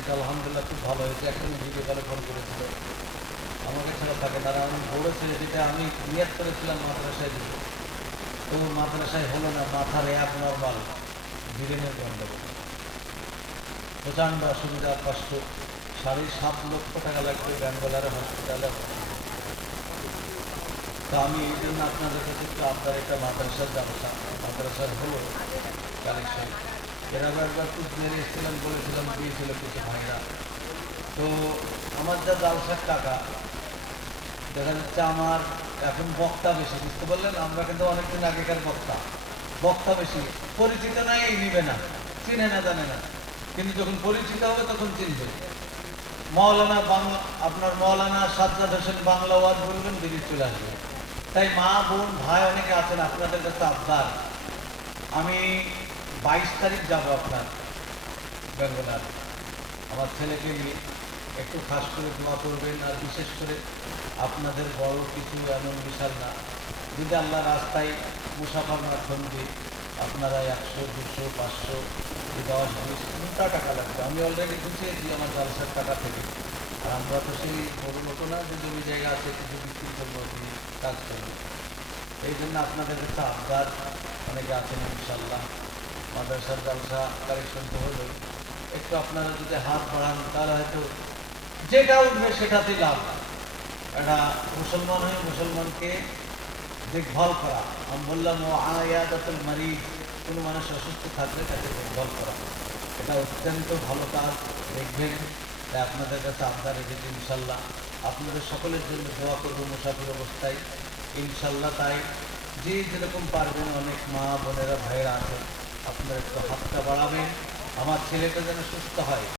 এটা আলহামদুলিল্লাহ খুব ভালো হয়েছে। এখন ভিডিও কলে ফোন করেছিল, আমাকে ছাড়া থাকে তারা। আমি বলেছি যেটা আমি নিয়ত করেছিলাম মাদ্রাসায় দিব, তো মাদ্রাসায় হলো না, মাথার অ্যাপ নর্মাল ব্রেনের গন্ডগোল, প্রচণ্ড অসুবিধা কষ্ট। 7.5 লক্ষ টাকা লাগবে ব্যাঙ্গালোরে হসপিটালে। তো আমি এই জন্য আপনাদের কাছে একটু আপনার একটা মাদ্রাসার ব্যবস্থা, মাদ্রাসার হলো কালেকশন। এর আগে একবার খুব মেরে এসেছিলাম, বলেছিলাম দিয়েছিল কিছু ভাইরা। তো আমার যা জালসার টাকা দেখা যাচ্ছে, আমার এখন বক্তা বেশি, বুঝতে পারলেন? আমরা কিন্তু অনেকদিন আগেকার বক্তা, বক্তা বেশি। পরিচিত নাই নিবে না, চিনে না জানে না, কিন্তু যখন পরিচিত হবে তখন চিনবে। মৌলানা বাংলা, আপনার মৌলানা সাজ্জাদ হোসেন বাংলা ওয়াজ বলবেন, দিদি চলে আসবে। তাই মা বোন ভাই অনেকে আছেন, আপনাদের কাছে আবদার, আমি 22 তারিখ যাব আপনার বেঙ্গলার, আমার ছেলেকে নিয়ে। একটু খাস করে দোয়া করবেন, আর বিশেষ করে আপনাদের বড় কিছু এমন বিশাল না, যদি আল্লাহ রাস্তায় মুসাফার মাধ্যম দিয়ে আপনারা 100, 200, 500, 10, 20 কোনটা টাকা লাগবে। আমি অলরেডি গুছিয়েছি আমার জালসার টাকা থেকে। আর আমরা তো সেই বড় মতো না যে জমি জায়গা আছে কিছু বিক্রি করবো, কাজ করবো। এই জন্য আপনাদের কাছে আবদার, অনেকে আছেন ইনশাল্লাহ মাদ্রাসার জালসা কালেকশন তো হলো, একটু আপনারা যদি হাত বাড়ান তাহলে হয়তো যেটা উঠবে সেটাতেই লাভ। একটা মুসলমান হয়ে মুসলমানকে দেখভাল করা, আমি বললাম ও আয়াদাতুল মারিদ, কোনো মানুষ অসুস্থ থাকলে তাকে দেখভাল করা, এটা অত্যন্ত ভালো কাজ। দেখবেন, তাই আপনাদের কাছে আবদার রেখেছি ইনশাল্লাহ। আপনাদের সকলের জন্য দোয়া করবো মুসাফির অবস্থায় ইনশাল্লাহ। তাই যে যেরকম পারবেন, অনেক মা বোনেরা ভাইয়েরা আছেন, আপনারা একটু হাতটা বাড়াবেন, আমার ছেলেটা যেন সুস্থ হয়।